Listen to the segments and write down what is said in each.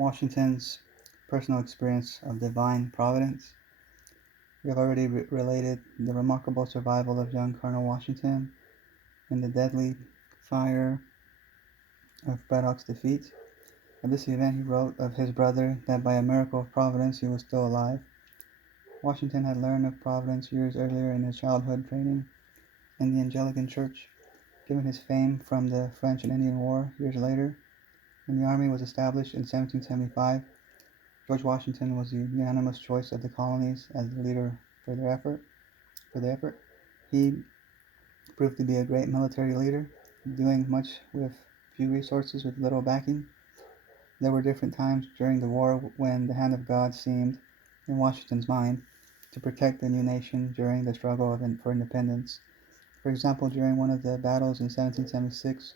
Washington's personal experience of divine providence. We have already related the remarkable survival of young Colonel Washington in the deadly fire of Braddock's defeat. At this event, he wrote of his brother that by a miracle of Providence he was still alive. Washington had learned of Providence years earlier in his childhood training in the Anglican Church. Given his fame from the French and Indian War years later, when the Army was established in 1775, George Washington was the unanimous choice of the colonies as the leader for the effort. He proved to be a great military leader, doing much with few resources with little backing. There were different times during the war when the hand of God seemed, in Washington's mind, to protect the new nation during the struggle for independence. For example, during one of the battles in 1776,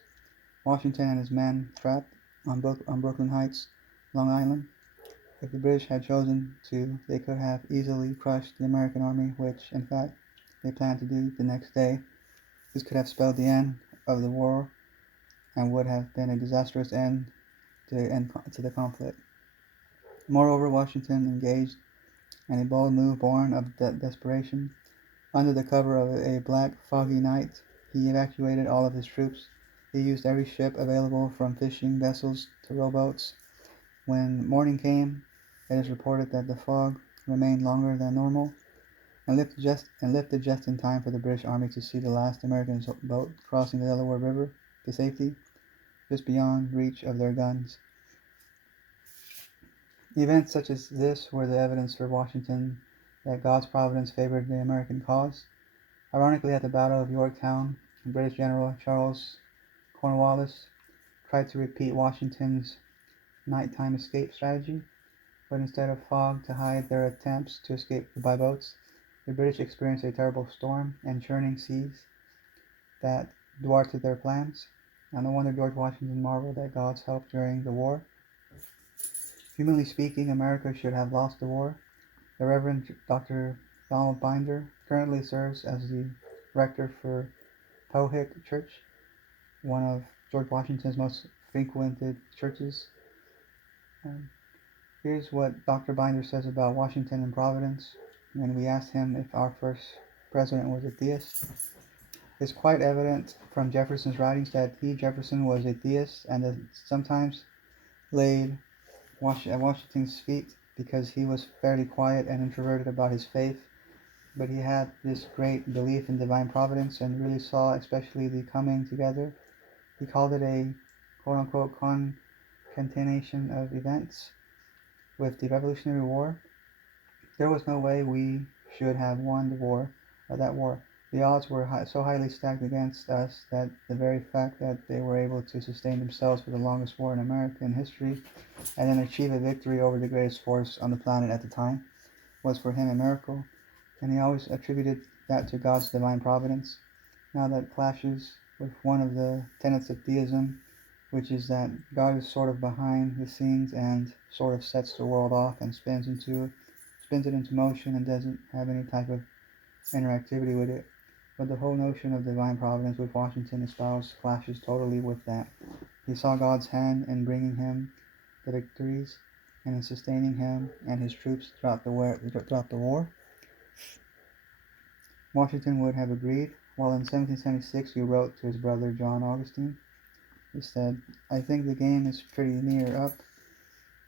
Washington and his men trapped on Brooklyn Heights, Long Island. If the British had chosen to, they could have easily crushed the American army, which, in fact, they planned to do the next day. This could have spelled the end of the war and would have been a disastrous end to the conflict. Moreover, Washington engaged in a bold move born of desperation. Under the cover of a black, foggy night, he evacuated all of his troops. He used every ship available, from fishing vessels to rowboats. When morning came, it is reported that the fog remained longer than normal and lifted just in time for the British Army to see the last American boat crossing the Delaware River to safety, just beyond reach of their guns. Events such as this were the evidence for Washington that God's providence favored the American cause. Ironically, at the Battle of Yorktown, British General Charles Cornwallis tried to repeat Washington's nighttime escape strategy, but instead of fog to hide their attempts to escape by boats, the British experienced a terrible storm and churning seas that thwarted their plans. And no wonder George Washington marveled at God's help during the war. Humanly speaking, America should have lost the war. The Reverend Dr. Donald Binder currently serves as the rector for Powhik Church, one of George Washington's most frequented churches. Here's what Dr. Binder says about Washington and Providence when we asked him if our first president was a theist. It's quite evident from Jefferson's writings that he, Jefferson, was a theist and that sometimes laid at Washington's feet because he was fairly quiet and introverted about his faith, but he had this great belief in divine providence and really saw especially the coming together. He called it a quote-unquote concatenation of events. With the Revolutionary War, there was no way we should have won that war. The odds were so highly stacked against us that the very fact that they were able to sustain themselves for the longest war in American history and then achieve a victory over the greatest force on the planet at the time was for him a miracle, and he always attributed that to God's divine providence. Now that clashes with one of the tenets of theism, which is that God is sort of behind the scenes and sort of sets the world off and spins it into motion and doesn't have any type of interactivity with it. But the whole notion of divine providence which Washington espoused clashes totally with that. He saw God's hand in bringing him the victories and in sustaining him and his troops throughout the war. Washington would have agreed, while in 1776 he wrote to his brother John Augustine. He said, "I think the game is pretty near up.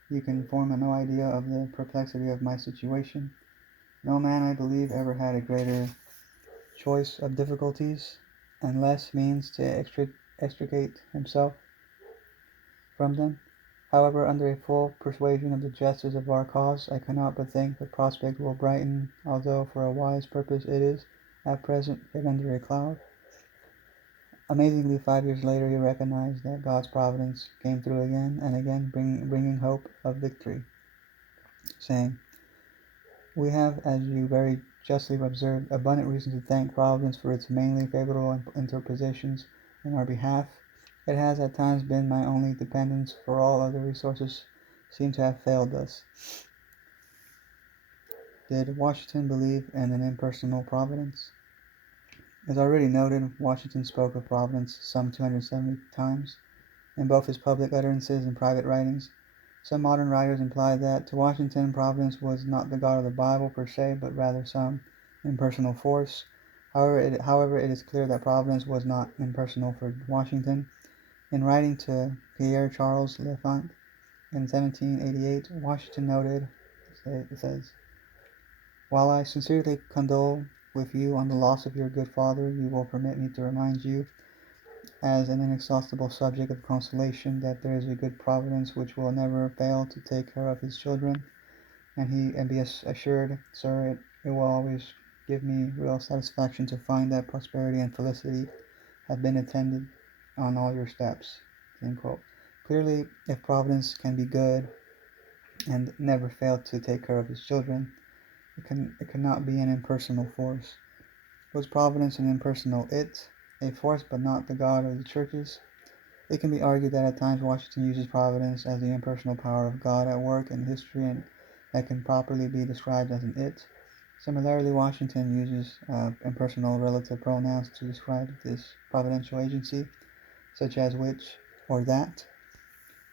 You can form no idea of the perplexity of my situation. No man, I believe, ever had a greater choice of difficulties and less means to extricate himself from them. However, under a full persuasion of the justice of our cause, I cannot but think the prospect will brighten, although for a wise purpose it is, at present, hid under a cloud." Amazingly, 5 years later, he recognized that God's providence came through again and again, bringing hope of victory, saying, "We have, as you very justly observed, abundant reason to thank Providence for its mainly favorable interpositions in our behalf. It has at times been my only dependence, for all other resources seem to have failed us." Did Washington believe in an impersonal providence? As already noted, Washington spoke of Providence some 270 times in both his public utterances and private writings. Some modern writers imply that to Washington, Providence was not the God of the Bible per se, but rather some impersonal force. However, it is clear that Providence was not impersonal for Washington. In writing to Pierre Charles L'Enfant in 1788, Washington noted, it says, "While I sincerely condole with you on the loss of your good father, you will permit me to remind you, as an inexhaustible subject of consolation, that there is a good Providence which will never fail to take care of his children, and be assured, sir, it will always give me real satisfaction to find that prosperity and felicity have been attended on all your steps." End quote. Clearly, if Providence can be good and never fail to take care of his children, it cannot be an impersonal force. Was Providence an impersonal it, a force but not the God of the churches? It can be argued that at times Washington uses Providence as the impersonal power of God at work in history, and that can properly be described as an it. Similarly, Washington uses impersonal relative pronouns to describe this providential agency, such as which or that.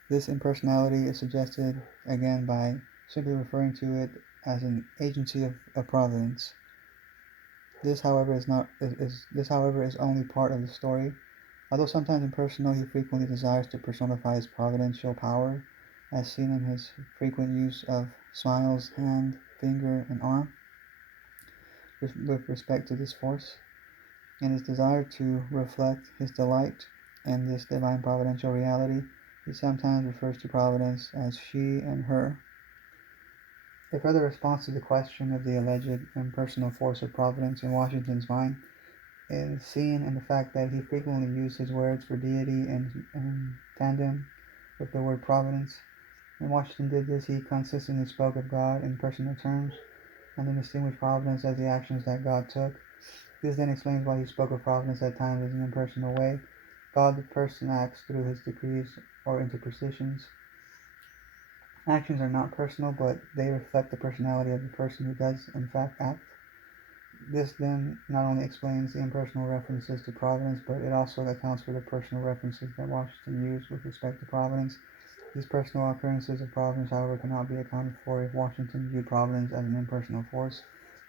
This impersonality is suggested again by simply referring to it as an agency of providence. This, however, is only part of the story. Although sometimes impersonal, he frequently desires to personify his providential power, as seen in his frequent use of smiles, hand, finger, and arm with respect to this force. In his desire to reflect his delight in this divine providential reality, he sometimes refers to Providence as she and her. A further response to the question of the alleged impersonal force of Providence in Washington's mind is seen in the fact that he frequently used his words for deity in tandem with the word providence. When Washington did this, he consistently spoke of God in personal terms, and then distinguished providence as the actions that God took. This then explains why he spoke of providence at times as an impersonal way. God the person acts through his decrees or interpositions. Actions are not personal, but they reflect the personality of the person who does in fact act. This then not only explains the impersonal references to providence, but it also accounts for the personal references that Washington used with respect to providence. These personal occurrences of providence, however, cannot be accounted for if Washington viewed providence as an impersonal force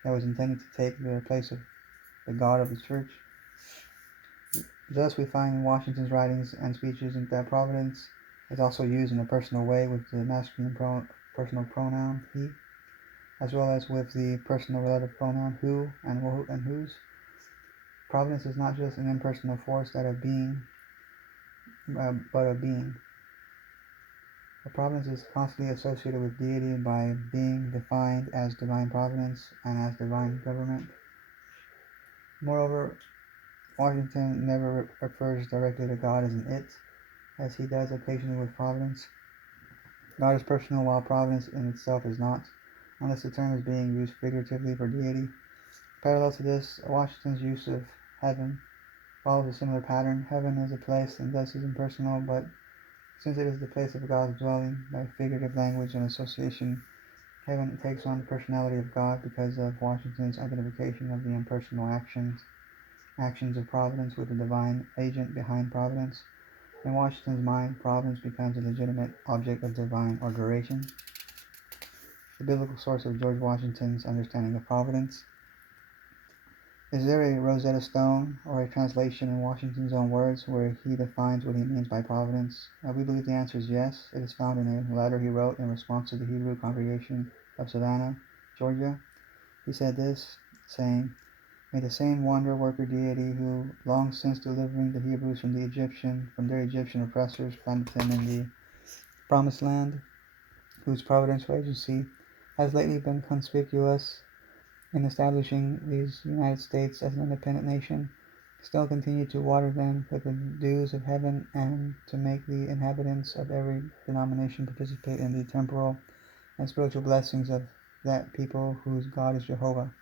that was intended to take the place of the God of the church. Thus, we find in Washington's writings and speeches that providence is also used in a personal way with the masculine personal pronoun he, as well as with the personal relative pronoun who and whose. Providence is not just an impersonal force that of being, but of being. The providence is constantly associated with deity by being defined as divine providence and as divine government. Moreover, Washington never refers directly to God as an it, as he does occasionally with providence. God is personal while providence in itself is not, unless the term is being used figuratively for deity. Parallel to this, Washington's use of heaven follows a similar pattern. Heaven is a place and thus is impersonal, but since it is the place of God's dwelling, by figurative language and association, heaven takes on the personality of God because of Washington's identification of the impersonal actions of providence with the divine agent behind providence. In Washington's mind, providence becomes a legitimate object of divine adoration. The biblical source of George Washington's understanding of providence. Is there a Rosetta Stone or a translation in Washington's own words where he defines what he means by providence? We believe the answer is yes. It is found in a letter he wrote in response to the Hebrew congregation of Savannah, Georgia. He said this, saying, "May the same wonder-worker deity who, long since delivering the Hebrews from their Egyptian oppressors, planted them in the Promised Land, whose providential agency has lately been conspicuous in establishing these United States as an independent nation, still continue to water them with the dews of heaven and to make the inhabitants of every denomination participate in the temporal and spiritual blessings of that people whose God is Jehovah."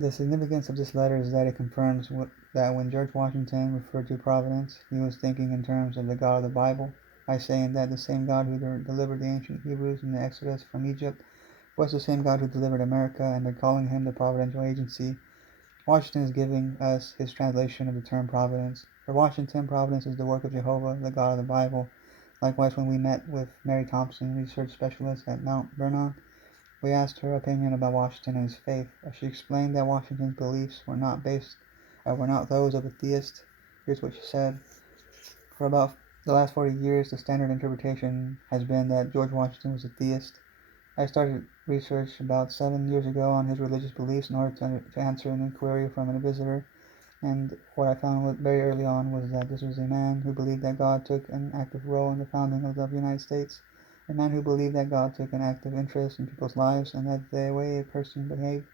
The significance of this letter is that it confirms that when George Washington referred to providence, he was thinking in terms of the God of the Bible, by saying that the same God who delivered the ancient Hebrews in the Exodus from Egypt was the same God who delivered America, and they're calling him the providential agency. Washington is giving us his translation of the term providence. For Washington, providence is the work of Jehovah, the God of the Bible. Likewise, when we met with Mary Thompson, research specialist at Mount Vernon, we asked her opinion about Washington and his faith. She explained that Washington's beliefs were not those of a theist. Here's what she said. For about the last 40 years, the standard interpretation has been that George Washington was a theist. I started research about 7 years ago on his religious beliefs in order to answer an inquiry from a visitor, and what I found very early on was that this was a man who believed that God took an active role in the founding of the United States, a man who believed that God took an active interest in people's lives, and that the way a person behaved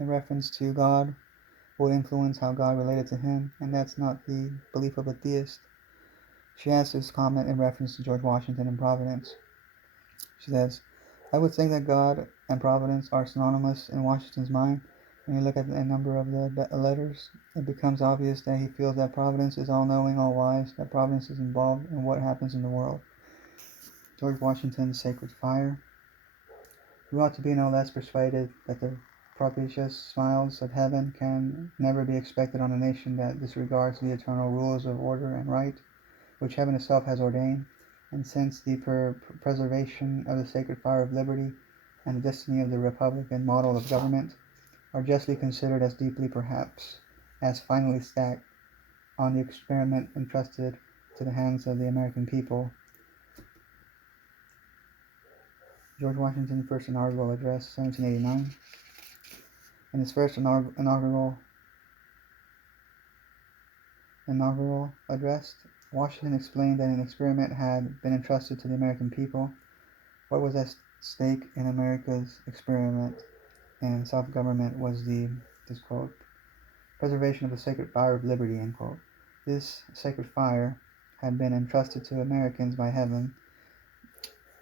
in reference to God would influence how God related to him, and that's not the belief of a theist. She adds this comment in reference to George Washington and Providence. She says, I would think that God and Providence are synonymous in Washington's mind. When you look at a number of the letters, it becomes obvious that he feels that Providence is all-knowing, all-wise, that Providence is involved in what happens in the world. George Washington's sacred fire. We ought to be no less persuaded that the propitious smiles of heaven can never be expected on a nation that disregards the eternal rules of order and right, which heaven itself has ordained, and since the preservation of the sacred fire of liberty and the destiny of the republican model of government are justly considered as deeply, perhaps, as finally stacked on the experiment entrusted to the hands of the American people. George Washington's first inaugural address, 1789. In his first inaugural address, Washington explained that an experiment had been entrusted to the American people. What was at stake in America's experiment in self-government was this quote, preservation of the sacred fire of liberty, end quote. This sacred fire had been entrusted to Americans by heaven.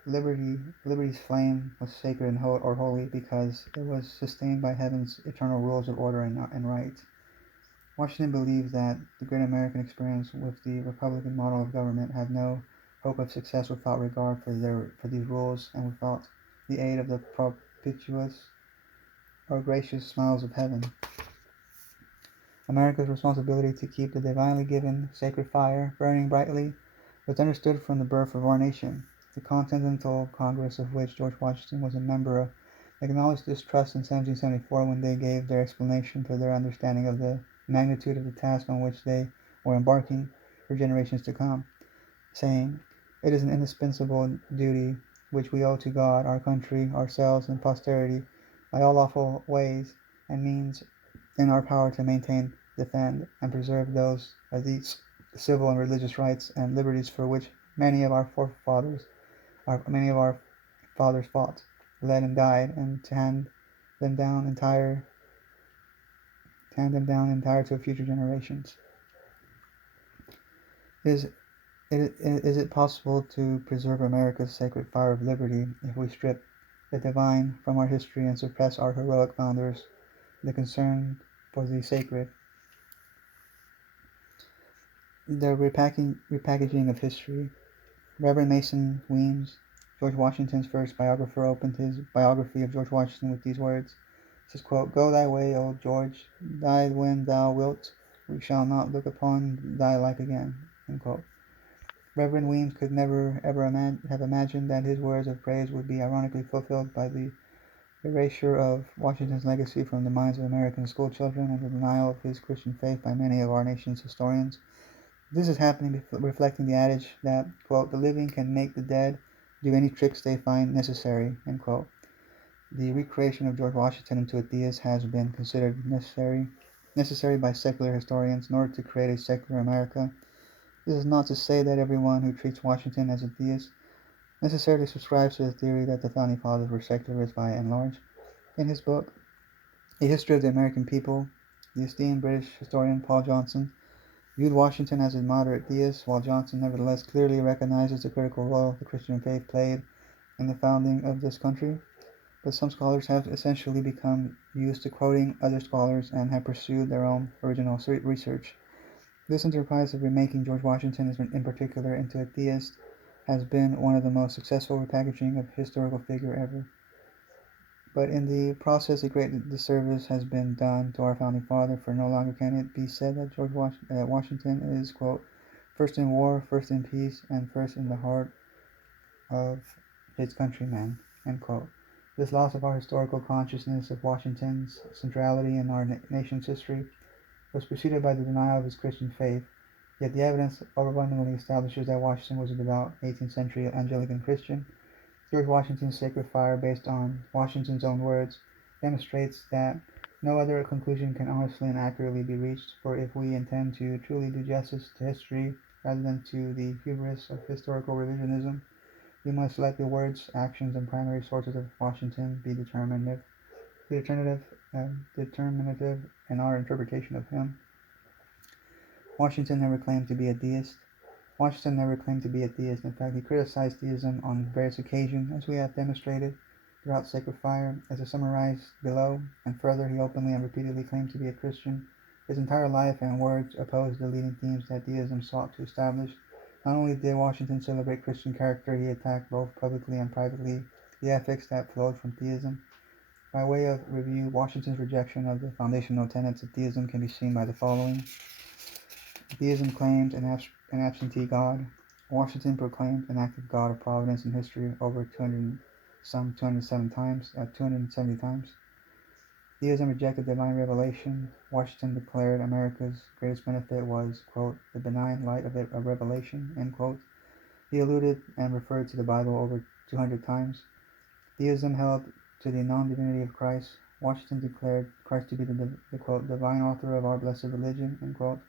Liberty's flame was sacred and holy because it was sustained by heaven's eternal rules of order and right. Washington believes that the great American experience with the Republican model of government had no hope of success without regard for these rules and without the aid of the propitious or gracious smiles of heaven. America's responsibility to keep the divinely given sacred fire burning brightly was understood from the birth of our nation. The Continental Congress, of which George Washington was a member, acknowledged this trust in 1774 when they gave their explanation for their understanding of the magnitude of the task on which they were embarking for generations to come, saying, "It is an indispensable duty which we owe to God, our country, ourselves, and posterity, by all lawful ways and means in our power to maintain, defend, and preserve those of these civil and religious rights and liberties for which many of our fathers fought, bled, and died, and to hand them down entire to future generations." Is it possible to preserve America's sacred fire of liberty if we strip the divine from our history and suppress our heroic founders, the concern for the sacred? The repackaging of history. Reverend Mason Weems, George Washington's first biographer, opened his biography of George Washington with these words. He says, quote, "Go thy way, O George, die when thou wilt. We shall not look upon thy like again." End quote. Reverend Weems could never ever have imagined that his words of praise would be ironically fulfilled by the erasure of Washington's legacy from the minds of American school children and the denial of his Christian faith by many of our nation's historians. This is happening reflecting the adage that, quote, "the living can make the dead do any tricks they find necessary," end quote. The recreation of George Washington into a theist has been considered necessary by secular historians in order to create a secular America. This is not to say that everyone who treats Washington as a theist necessarily subscribes to the theory that the founding fathers were secularists by and large. In his book, A History of the American People, the esteemed British historian Paul Johnson viewed Washington as a moderate theist, while Johnson nevertheless clearly recognizes the critical role the Christian faith played in the founding of this country. But some scholars have essentially become used to quoting other scholars and have pursued their own original research. This enterprise of remaking George Washington in particular into a theist has been one of the most successful repackaging of historical figure ever. But in the process, a great disservice has been done to our founding father, for no longer can it be said that Washington is, quote, "first in war, first in peace, and first in the heart of his countrymen, end quote. This loss of our historical consciousness of Washington's centrality in our nation's history was preceded by the denial of his Christian faith, yet the evidence overwhelmingly establishes that Washington was a devout 18th century Anglican Christian. George Washington's sacred fire, based on Washington's own words, demonstrates that no other conclusion can honestly and accurately be reached, for if we intend to truly do justice to history rather than to the hubris of historical revisionism, we must let the words, actions, and primary sources of Washington be determinative in our interpretation of him. Washington never claimed to be a deist. Washington never claimed to be a theist. In fact, he criticized theism on various occasions, as we have demonstrated throughout Sacred Fire, as is summarized below, and further, he openly and repeatedly claimed to be a Christian. His entire life and words opposed the leading themes that theism sought to establish. Not only did Washington celebrate Christian character, he attacked both publicly and privately the ethics that flowed from theism. By way of review, Washington's rejection of the foundational tenets of theism can be seen by the following. Theism claimed an absentee God. Washington proclaimed an active God of Providence in history over 270 times. Theism rejected divine revelation. Washington declared America's greatest benefit was, quote, the benign light of revelation, end quote. He alluded and referred to the Bible over 200 times. Theism held to the non-divinity of Christ. Washington declared Christ to be the quote, divine author of our blessed religion, end quote.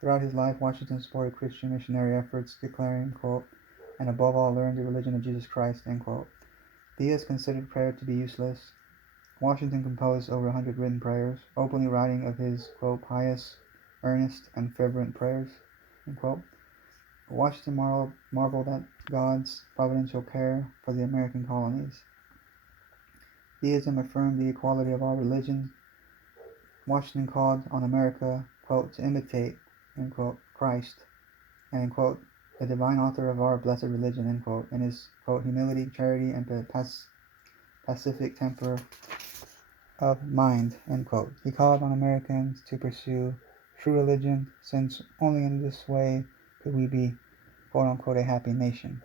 Throughout his life, Washington supported Christian missionary efforts, declaring, quote, and above all learned the religion of Jesus Christ, end quote. Theists considered prayer to be useless. Washington composed over 100 written prayers, openly writing of his, quote, pious, earnest, and fervent prayers, end quote. Washington marveled at God's providential care for the American colonies. Theism affirmed the equality of all religions. Washington called on America, quote, to imitate, end quote, Christ, and, end quote, the divine author of our blessed religion, end quote, in his, quote, humility, charity, and pacific temper of mind, end quote. He called on Americans to pursue true religion, since only in this way could we be, quote unquote, a happy nation.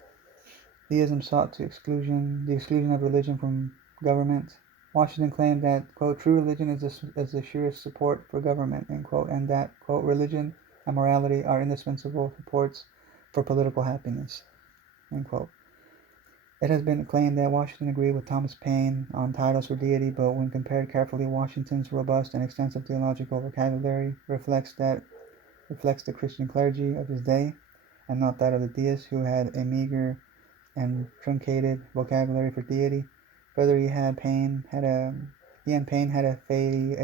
Theism sought the exclusion of religion from government. Washington claimed that, quote, true religion is the surest support for government, end quote, and that, quote, religion and morality are indispensable supports for political happiness, end quote. It has been claimed that Washington agreed with Thomas Paine on titles for deity, but when compared carefully, Washington's robust and extensive theological vocabulary reflects the Christian clergy of his day, and not that of the deists who had a meager and truncated vocabulary for deity. Further, he and Paine had a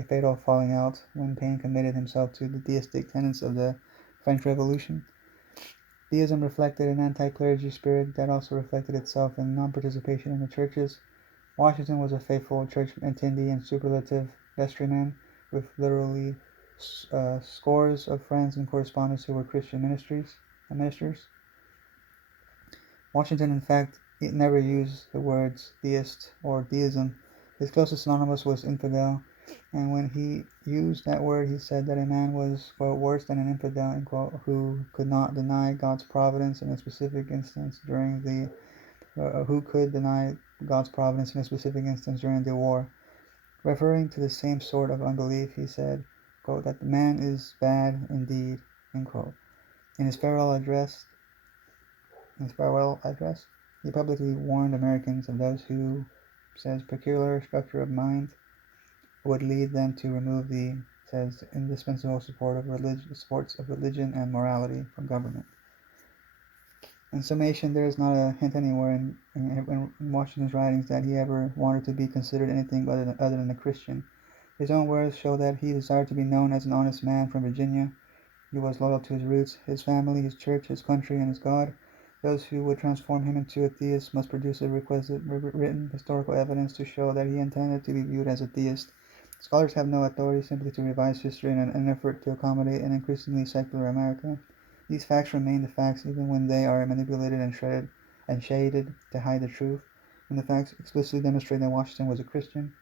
fatal falling out when Paine committed himself to the deistic tenets of the French Revolution. Theism reflected an anti-clergy spirit that also reflected itself in non-participation in the churches. Washington was a faithful church attendee and superlative vestryman, with literally scores of friends and correspondents who were Christian ministers. Washington, in fact, never used the words theist or deism. His closest synonymous was infidel, and when he used that word, he said that a man was, quote, worse than an infidel, end quote, who could not deny God's providence in a specific instance during the war. Referring to the same sort of unbelief, he said, quote, that the man is bad indeed, end quote. In his farewell address, he publicly warned Americans of those who, says, peculiar structure of mind would lead them to remove the, says, indispensable supports of religion and morality from government. In summation, there is not a hint anywhere in Washington's writings that he ever wanted to be considered anything other than a Christian. His own words show that he desired to be known as an honest man from Virginia. He was loyal to his roots, his family, his church, his country, and his God. Those who would transform him into a theist must produce the requisite written historical evidence to show that he intended to be viewed as a theist. Scholars have no authority simply to revise history in an effort to accommodate an increasingly secular America. These facts remain the facts even when they are manipulated and shaded to hide the truth. When the facts explicitly demonstrate that Washington was a Christian,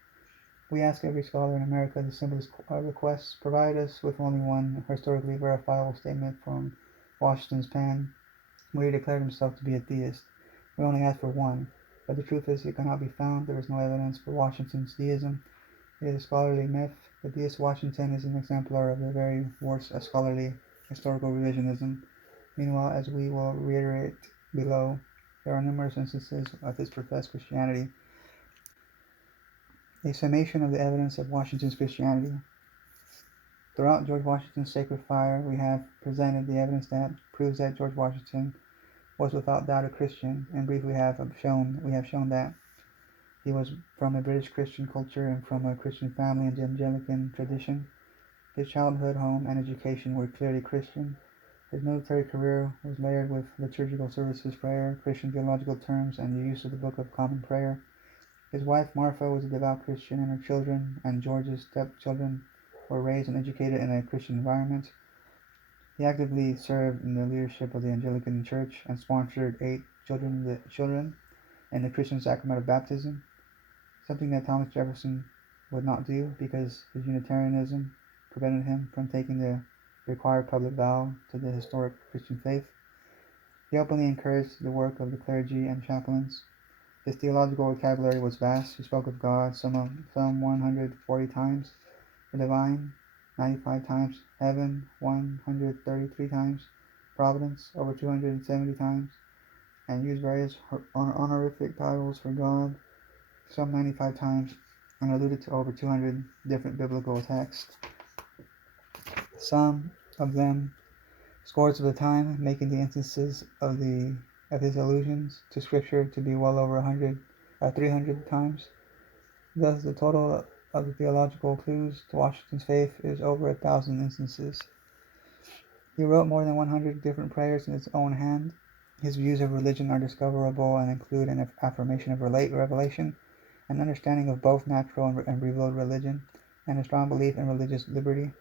we ask every scholar in America the simplest request: provide us with only one historically verifiable statement from Washington's pen where he declared himself to be a theist. We only ask for one, but the truth is it cannot be found. There is no evidence for Washington's deism. It is a scholarly myth. The deist Washington is an exemplar of the very worst of scholarly historical revisionism. Meanwhile, as we will reiterate below, there are numerous instances of his professed Christianity. A summation of the evidence of Washington's Christianity. Throughout George Washington's sacred fire, we have presented the evidence that proves that George Washington was without doubt a Christian. In brief, we have shown that he was from a British Christian culture and from a Christian family and Anglican tradition. His childhood, home, and education were clearly Christian. His military career was layered with liturgical services, prayer, Christian theological terms, and the use of the Book of Common Prayer. His wife Martha was a devout Christian, and her children and George's stepchildren were raised and educated in a Christian environment. He actively served in the leadership of the Anglican Church and sponsored 8 children in the Christian sacrament of baptism, something that Thomas Jefferson would not do because his Unitarianism prevented him from taking the required public vow to the historic Christian faith. He openly encouraged the work of the clergy and chaplains. His theological vocabulary was vast. He spoke of God some 140 times, the divine 95 times, heaven 133 times, Providence over 270 times, and used various honorific titles for God some 95 times, and alluded to over 200 different biblical texts, some of them scores of the time, making the instances of his allusions to Scripture to be well over 300 times. Thus, the total of the theological clues to Washington's faith is over 1,000 instances. He wrote more than 100 different prayers in his own hand. His views of religion are discoverable and include an affirmation of revelation, an understanding of both natural and revealed religion, and a strong belief in religious liberty.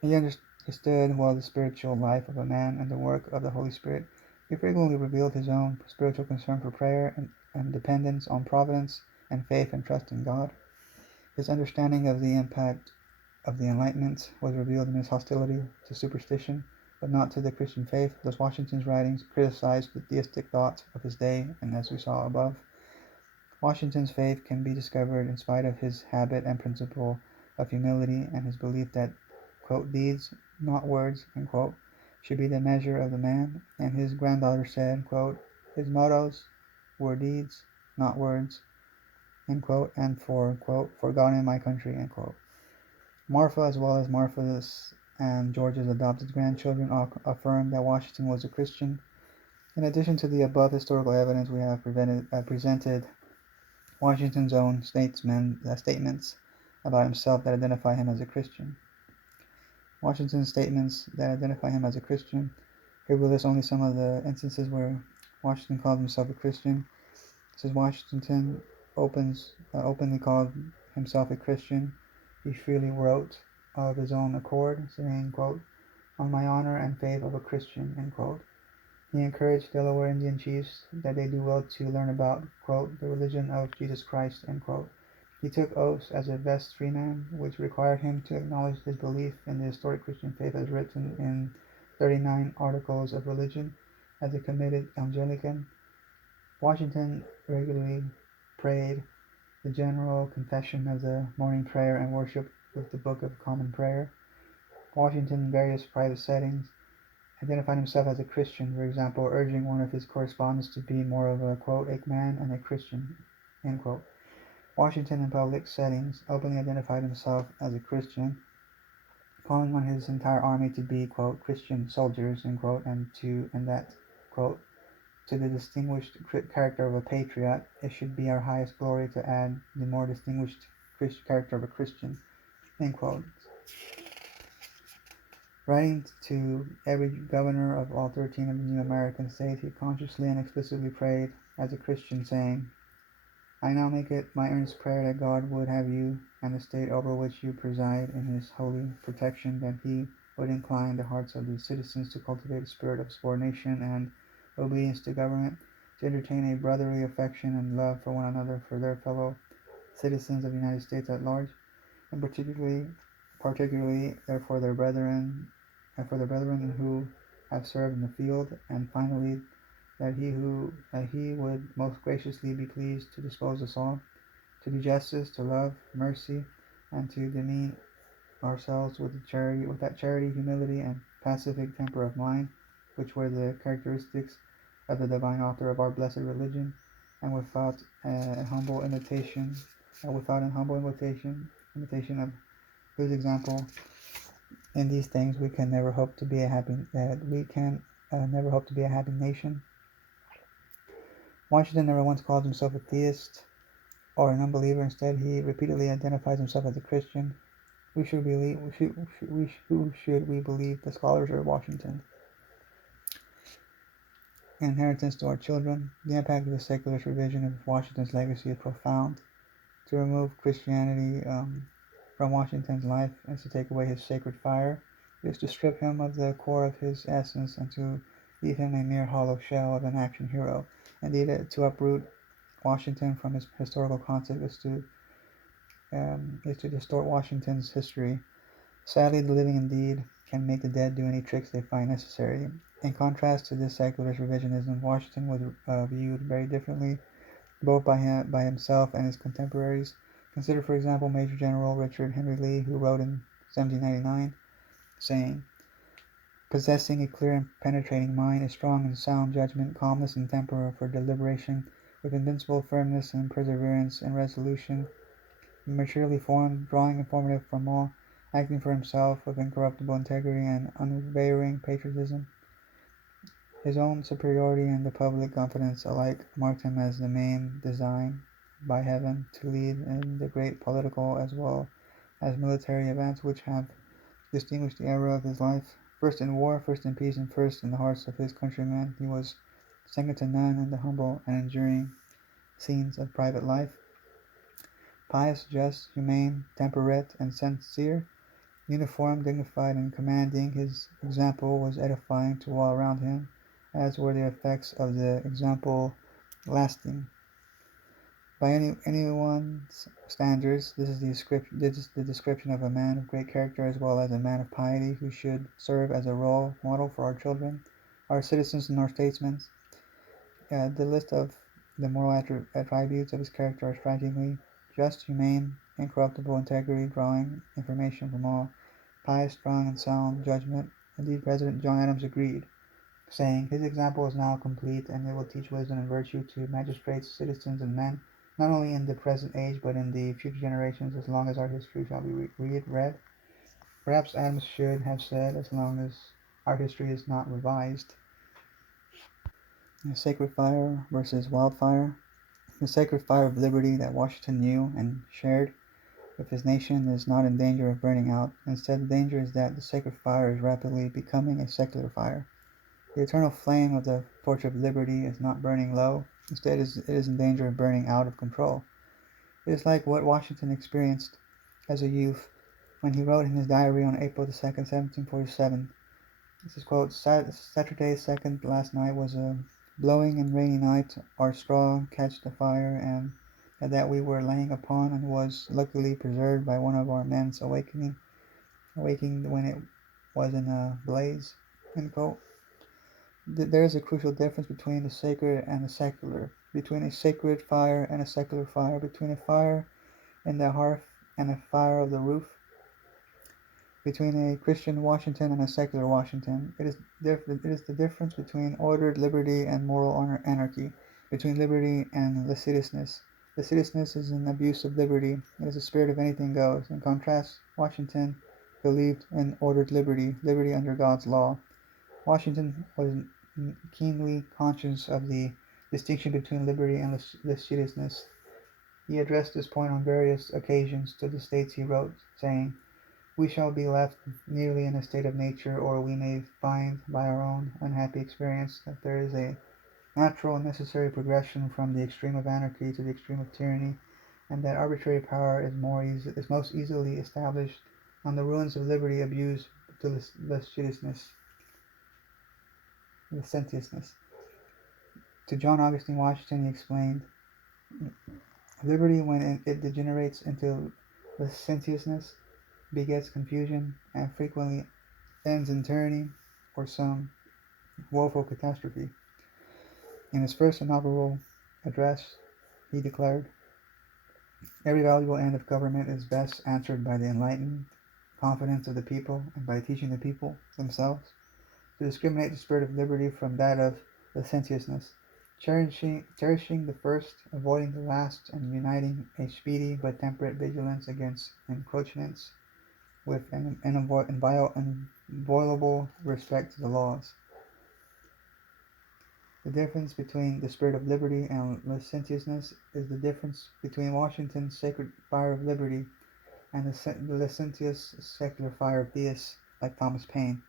He understood well the spiritual life of a man and the work of the Holy Spirit. He frequently revealed his own spiritual concern for prayer and dependence on providence and faith and trust in God. His understanding of the impact of the Enlightenment was revealed in his hostility to superstition, but not to the Christian faith. Thus, Washington's writings criticized the theistic thought of his day, and as we saw above, Washington's faith can be discovered in spite of his habit and principle of humility and his belief that, quote, deeds, not words, end quote, should be the measure of the man. And his granddaughter said, quote, his mottos were deeds, not words, end quote, and quote, for God and my country, end quote. Martha, as well as Martha's and George's adopted grandchildren, affirmed that Washington was a Christian. In addition to the above historical evidence, we have presented Washington's own statements about himself that identify him as a Christian. Washington's statements that identify him as a Christian. Here we list only some of the instances where Washington called himself a Christian. It says Washington openly called himself a Christian. He freely wrote of his own accord, saying, quote, on my honor and faith of a Christian, end quote. He encouraged Delaware Indian chiefs that they do well to learn about, quote, the religion of Jesus Christ, end quote. He took oaths as a best freeman, which required him to acknowledge his belief in the historic Christian faith as written in 39 articles of religion as a committed Anglican. Washington regularly prayed the general confession of the morning prayer and worship with the Book of Common Prayer. Washington, in various private settings, identified himself as a Christian, for example, urging one of his correspondents to be more of a, quote, a man and a Christian, end quote. Washington, in public settings, openly identified himself as a Christian, calling on his entire army to be, quote, Christian soldiers, end quote, and that, quote, to the distinguished character of a patriot, it should be our highest glory to add the more distinguished character of a Christian, end quote. Writing to every governor of all 13 of the new American states, he consciously and explicitly prayed as a Christian, saying, I now make it my earnest prayer that God would have you and the state over which you preside in his holy protection, that he would incline the hearts of the citizens to cultivate a spirit of subordination and obedience to government, to entertain a brotherly affection and love for one another, for their fellow citizens of the United States at large, and particularly for their brethren who have served in the field, and finally that he would most graciously be pleased to dispose us all, to do justice, to love, mercy, and to demean ourselves with that charity, humility, and pacific temper of mind, which were the characteristics of the divine author of our blessed religion, and without an humble imitation of whose example in these things we can never hope to be a happy nation. Washington never once called himself a theist or an unbeliever. Instead, he repeatedly identifies himself as a Christian. Who should we believe? The scholars of Washington. Inheritance to our children. The impact of the secularist revision of Washington's legacy is profound. To remove Christianity from Washington's life is to take away his sacred fire. It is to strip him of the core of his essence and to leave him a mere hollow shell of an action hero. Indeed, to uproot Washington from his historical context is to distort Washington's history. Sadly, the living indeed can make the dead do any tricks they find necessary. In contrast to this secularist revisionism, Washington was viewed very differently, both by himself and his contemporaries. Consider, for example, Major General Richard Henry Lee, who wrote in 1799, saying, "Possessing a clear and penetrating mind, a strong and sound judgment, calmness and temper for deliberation, with invincible firmness and perseverance and resolution, maturely formed, drawing informative from all, acting for himself with incorruptible integrity and unwavering patriotism. His own superiority and the public confidence alike marked him as the main design by heaven to lead in the great political as well as military events which have distinguished the era of his life. First in war, first in peace, and first in the hearts of his countrymen, he was second to none in the humble and enduring scenes of private life. Pious, just, humane, temperate, and sincere, uniform, dignified, and commanding, his example was edifying to all around him, as were the effects of the example lasting. By anyone's standards, this is the description of a man of great character as well as a man of piety who should serve as a role model for our children, our citizens, and our statesmen. The list of the moral attributes of his character are strikingly just, humane, incorruptible integrity, drawing information from all, pious, strong, and sound judgment. Indeed, President John Adams agreed, saying, "His example is now complete, and it will teach wisdom and virtue to magistrates, citizens, and men, not only in the present age, but in the future generations, as long as our history shall be read." Perhaps Adams should have said, as long as our history is not revised. Sacred fire versus wildfire. The sacred fire of liberty that Washington knew and shared with his nation is not in danger of burning out. Instead, the danger is that the sacred fire is rapidly becoming a secular fire. The eternal flame of the torch of liberty is not burning low. Instead, it is in danger of burning out of control. It is like what Washington experienced as a youth when he wrote in his diary on April 2nd, 1747. This is quote, "Saturday second last night was a blowing and rainy night. Our straw catched afire, and that we were laying upon, and was luckily preserved by one of our men's awaking when it was in a blaze." End quote. There is a crucial difference between the sacred and the secular, between a sacred fire and a secular fire, between a fire in the hearth and a fire of the roof, between a Christian Washington and a secular Washington. It is the difference between ordered liberty and moral anarchy, between liberty and lasciviousness. Lasciviousness is an abuse of liberty. It is the spirit of anything goes. In contrast, Washington believed in ordered liberty, liberty under God's law. Washington was keenly conscious of the distinction between liberty and lasciviousness. He addressed this point on various occasions to the states he wrote, saying, "We shall be left nearly in a state of nature, or we may find by our own unhappy experience that there is a natural and necessary progression from the extreme of anarchy to the extreme of tyranny, and that arbitrary power is most easily established on the ruins of liberty abused to lasciviousness." To John Augustine Washington he explained, "Liberty, when it degenerates into licentiousness, begets confusion, and frequently ends in tyranny or some woeful catastrophe." In his first inaugural address, he declared, "Every valuable end of government is best answered by the enlightened confidence of the people and by teaching the people themselves to discriminate the spirit of liberty from that of licentiousness, cherishing the first, avoiding the last, and uniting a speedy but temperate vigilance against encroachments with an inviolable respect to the laws." The difference between the spirit of liberty and licentiousness is the difference between Washington's sacred fire of liberty and the licentious secular fire of theists like Thomas Paine.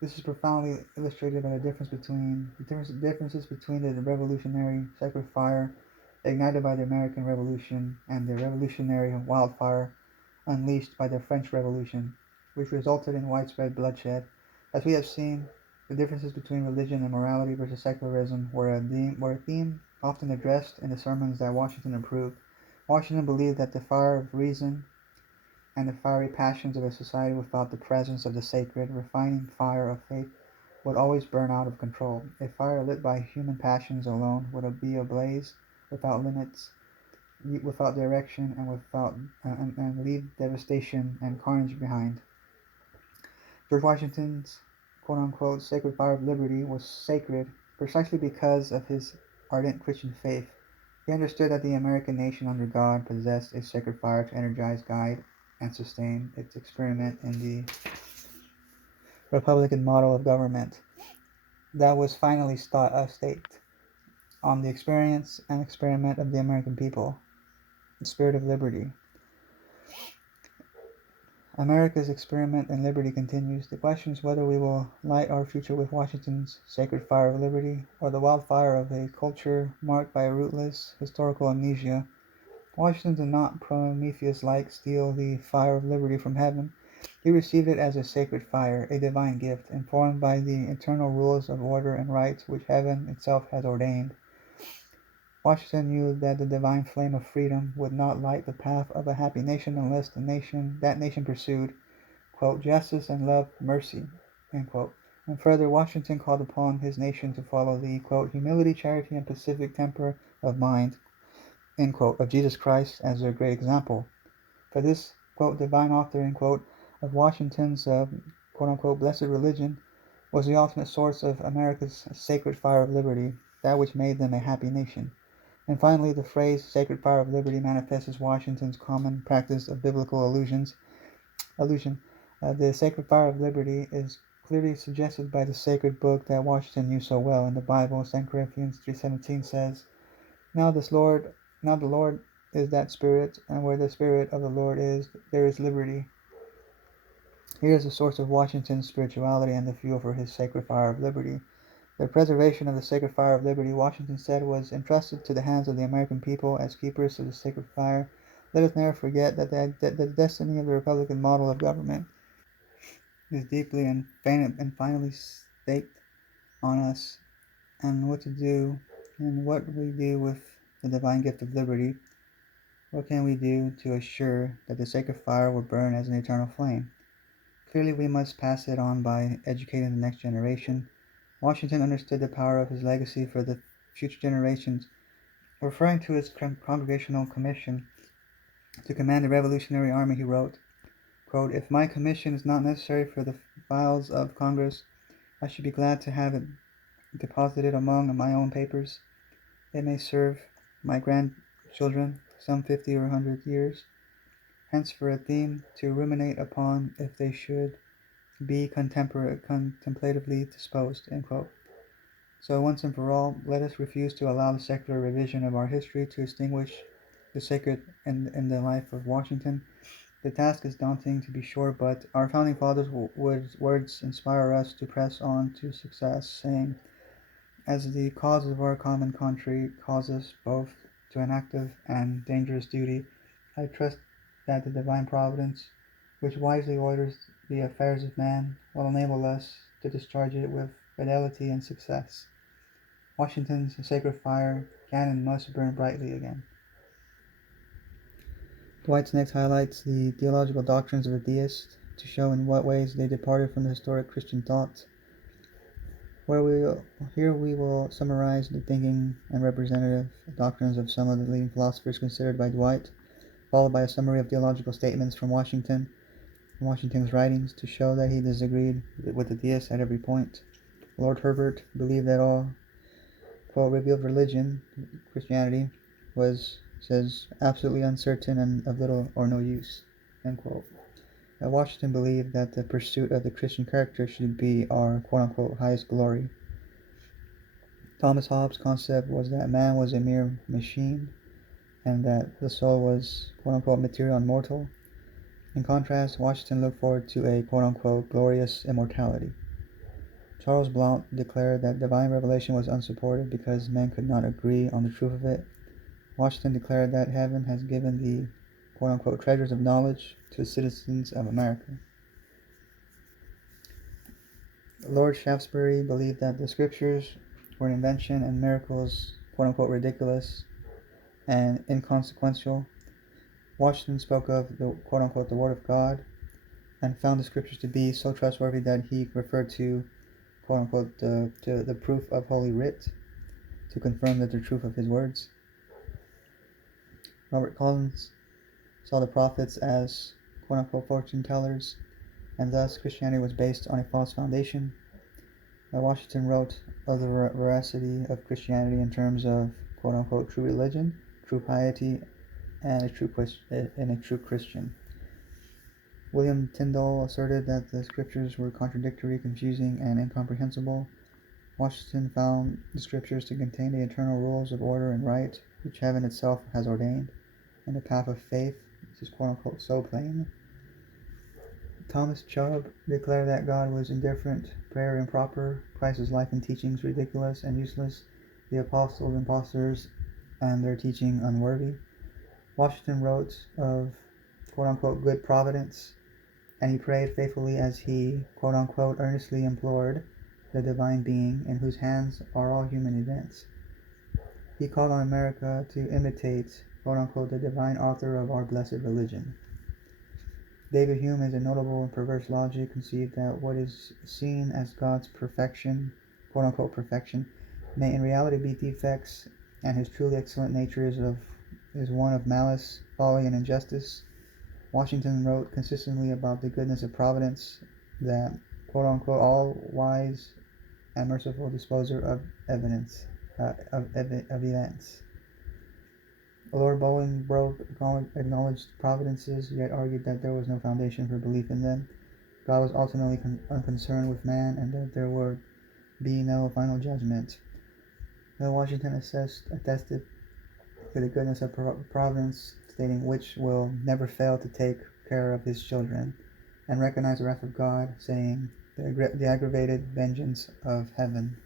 This is profoundly illustrated by the differences between the revolutionary sacred fire ignited by the American Revolution and the revolutionary wildfire unleashed by the French Revolution, which resulted in widespread bloodshed. As we have seen, the differences between religion and morality versus secularism were a theme often addressed in the sermons that Washington approved. Washington believed that the fire of reason and the fiery passions of a society without the presence of the sacred, refining fire of faith would always burn out of control. A fire lit by human passions alone would be ablaze without limits, without direction, and leave devastation and carnage behind. George Washington's quote-unquote sacred fire of liberty was sacred precisely because of his ardent Christian faith. He understood that the American nation under God possessed a sacred fire to energize, guide, and sustain its experiment in the Republican model of government that was finally staked on the experience and experiment of the American people, the spirit of liberty. America's experiment in liberty continues. The question is whether we will light our future with Washington's sacred fire of liberty or the wildfire of a culture marked by a rootless historical amnesia. Washington did not Prometheus-like steal the fire of liberty from heaven. He received it as a sacred fire, a divine gift, informed by the eternal rules of order and rights which heaven itself has ordained. Washington knew that the divine flame of freedom would not light the path of a happy nation unless that nation pursued, quote, justice and love mercy, end quote. And further, Washington called upon his nation to follow the, quote, humility, charity, and pacific temper of mind, end quote, of Jesus Christ as their great example. For this, quote, divine author, end quote, of Washington's, quote unquote, blessed religion was the ultimate source of America's sacred fire of liberty, that which made them a happy nation. And finally, the phrase sacred fire of liberty manifests Washington's common practice of biblical allusion. The sacred fire of liberty is clearly suggested by the sacred book that Washington knew so well in the Bible. 2 Corinthians 3:17 says, Now the Lord is that Spirit, and where the Spirit of the Lord is, there is liberty." Here is the source of Washington's spirituality and the fuel for his sacred fire of liberty. The preservation of the sacred fire of liberty, Washington said, was entrusted to the hands of the American people as keepers of the sacred fire. Let us never forget that the destiny of the Republican model of government is deeply and finally staked on us, and what we do with the divine gift of liberty. What can we do to assure that the sacred fire will burn as an eternal flame? Clearly, we must pass it on by educating the next generation. Washington understood the power of his legacy for the future generations. Referring to his congregational commission to command the Revolutionary Army, he wrote, quote, "If my commission is not necessary for the files of Congress, I should be glad to have it deposited among my own papers. It may serve my grandchildren some 50 or 100 years hence for a theme to ruminate upon if they should be contemplatively disposed." End quote. So once and for all, let us refuse to allow the secular revision of our history to extinguish the sacred in the life of Washington. The task is daunting, to be sure, but our founding fathers' words inspire us to press on to success, saying, "As the cause of our common country calls us both to an active and dangerous duty, I trust that the divine providence, which wisely orders the affairs of man, will enable us to discharge it with fidelity and success." Washington's sacred fire can and must burn brightly again. Dwight next highlights the theological doctrines of the Theists to show in what ways they departed from the historic Christian thought. Here we will summarize the thinking and representative doctrines of some of the leading philosophers considered by Dwight, followed by a summary of theological statements from Washington's writings to show that he disagreed with the theists at every point. Lord Herbert believed that all, quote, revealed religion, Christianity, was, says, absolutely uncertain and of little or no use, end quote. Washington believed that the pursuit of the Christian character should be our, quote-unquote, highest glory. Thomas Hobbes' concept was that man was a mere machine and that the soul was, quote-unquote, material and mortal. In contrast, Washington looked forward to a, quote-unquote, glorious immortality. Charles Blount declared that divine revelation was unsupported because men could not agree on the truth of it. Washington declared that heaven has given the, quote-unquote, treasures of knowledge to citizens of America. Lord Shaftesbury believed that the scriptures were an invention and miracles, quote-unquote, ridiculous and inconsequential. Washington spoke of the, quote-unquote, the Word of God and found the scriptures to be so trustworthy that he referred to, quote-unquote, the proof of Holy Writ to confirm that the truth of his words. Robert Collins saw the prophets as, quote-unquote, fortune tellers, and thus Christianity was based on a false foundation. Washington wrote of the veracity of Christianity in terms of, quote-unquote, true religion, true piety, and a true Christian. William Tyndale asserted that the scriptures were contradictory, confusing, and incomprehensible. Washington found the scriptures to contain the eternal rules of order and right, which heaven itself has ordained, and the path of faith, which is, quote-unquote, so plain. Thomas Chubb declared that God was indifferent, prayer improper, Christ's life and teachings ridiculous and useless, the apostles impostors, and their teaching unworthy. Washington wrote of, quote-unquote, good providence, and he prayed faithfully as he, quote-unquote, earnestly implored the divine being in whose hands are all human events. He called on America to imitate, quote-unquote, the divine author of our blessed religion. David Hume, in a notable and perverse logic, conceived that what is seen as God's perfection, quote-unquote, perfection, may in reality be defects, and his truly excellent nature is one of malice, folly, and injustice. Washington wrote consistently about the goodness of Providence, that, quote-unquote, all-wise and merciful disposer of events. Lord Bolingbroke acknowledged providences, yet argued that there was no foundation for belief in them. God was ultimately unconcerned with man, and that there would be no final judgment. Washington attested to the goodness of Providence, stating which will never fail to take care of his children, and recognized the wrath of God, saying the aggravated vengeance of heaven.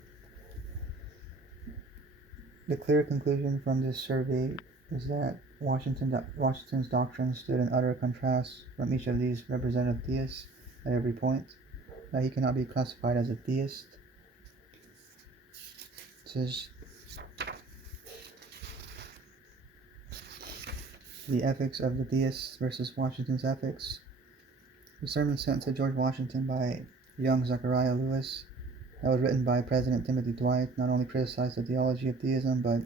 The clear conclusion from this survey is that Washington's doctrine stood in utter contrast from each of these representative theists at every point. He cannot be classified as a theist. It says, the ethics of the theists versus Washington's ethics. The sermon sent to George Washington by young Zachariah Lewis, that was written by President Timothy Dwight, not only criticized the theology of theism, but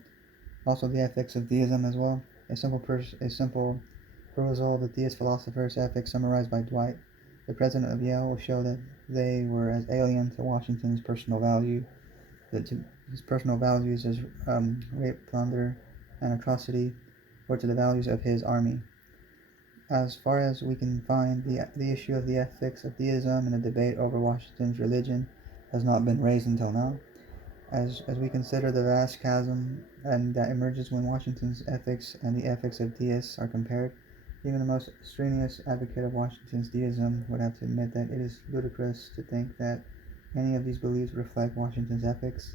also the ethics of theism as well. A simple perusal of the theist philosopher's ethics summarized by Dwight, the president of Yale, will show that they were as alien to Washington's personal value, his personal values as rape, plunder, and atrocity, or to the values of his army. As far as we can find, the issue of the ethics of theism and the debate over Washington's religion has not been raised until now. As we consider the vast chasm that emerges when Washington's ethics and the ethics of theists are compared, even the most strenuous advocate of Washington's theism would have to admit that it is ludicrous to think that any of these beliefs reflect Washington's ethics.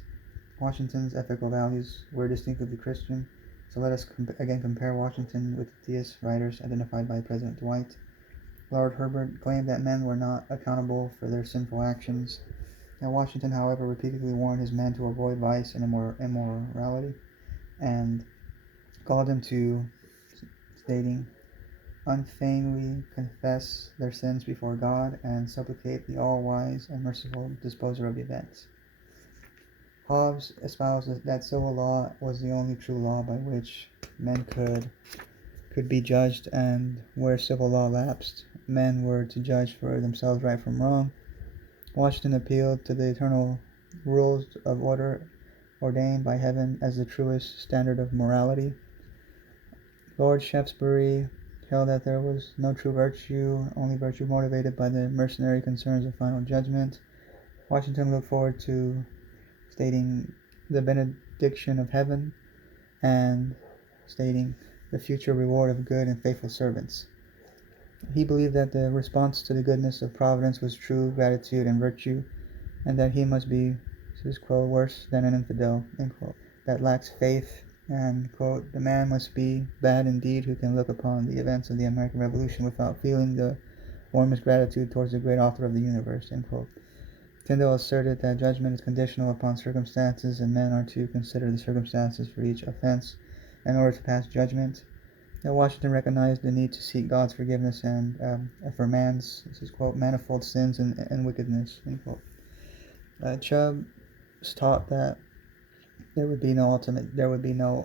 Washington's ethical values were distinctively Christian, so let us again compare Washington with the theist writers identified by President Dwight. Lord Herbert claimed that men were not accountable for their sinful actions. Washington, however, repeatedly warned his men to avoid vice and immorality, and called them to, stating, unfeignedly confess their sins before God and supplicate the all-wise and merciful disposer of events. Hobbes espoused that civil law was the only true law by which men could be judged, and where civil law lapsed, men were to judge for themselves right from wrong. Washington appealed to the eternal rules of order ordained by heaven as the truest standard of morality. Lord Shaftesbury held that there was no true virtue, only virtue motivated by the mercenary concerns of final judgment. Washington looked forward to stating the benediction of heaven and stating the future reward of good and faithful servants. He believed that the response to the goodness of Providence was true gratitude and virtue, and that he must be, this is quote, worse than an infidel, end quote, that lacks faith, and quote, the man must be bad indeed who can look upon the events of the American Revolution without feeling the warmest gratitude towards the great author of the universe, end quote. Tyndall asserted that judgment is conditional upon circumstances, and men are to consider the circumstances for each offense in order to pass judgment. That Washington recognized the need to seek God's forgiveness and for man's, this is quote, manifold sins and wickedness, end quote. Chubb taught that there would be no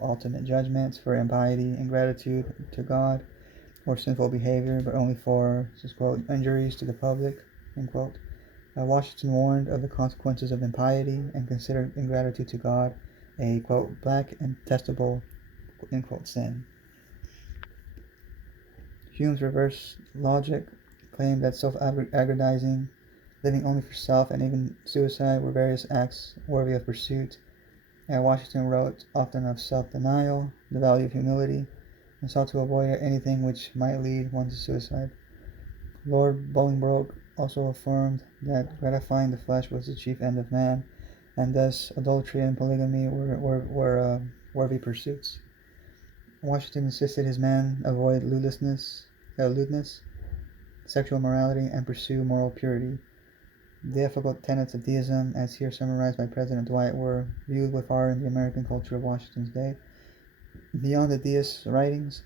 ultimate judgments for impiety, ingratitude to God, or sinful behavior, but only for, this is quote, injuries to the public, end quote. Washington warned of the consequences of impiety and considered ingratitude to God a, quote, black and detestable, end quote, sin. Hume's reverse logic claimed that self-aggrandizing, living only for self, and even suicide were various acts worthy of pursuit. And Washington wrote often of self-denial, the value of humility, and sought to avoid anything which might lead one to suicide. Lord Bolingbroke also affirmed that gratifying the flesh was the chief end of man, and thus adultery and polygamy were worthy pursuits. Washington insisted his men avoid lewdness, sexual morality, and pursue moral purity. The ethical tenets of deism, as here summarized by President Dwight, were viewed with horror in the American culture of Washington's day. Beyond the deist writings,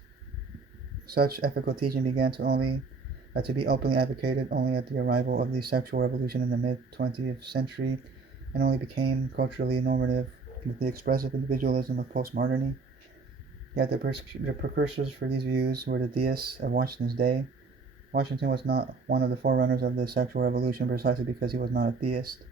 such ethical teaching began to be openly advocated only at the arrival of the sexual revolution in the mid-20th century, and only became culturally normative with the expressive individualism of postmodernity. Yet the precursors for these views were the deists of Washington's day. Washington was not one of the forerunners of the sexual revolution precisely because he was not a theist.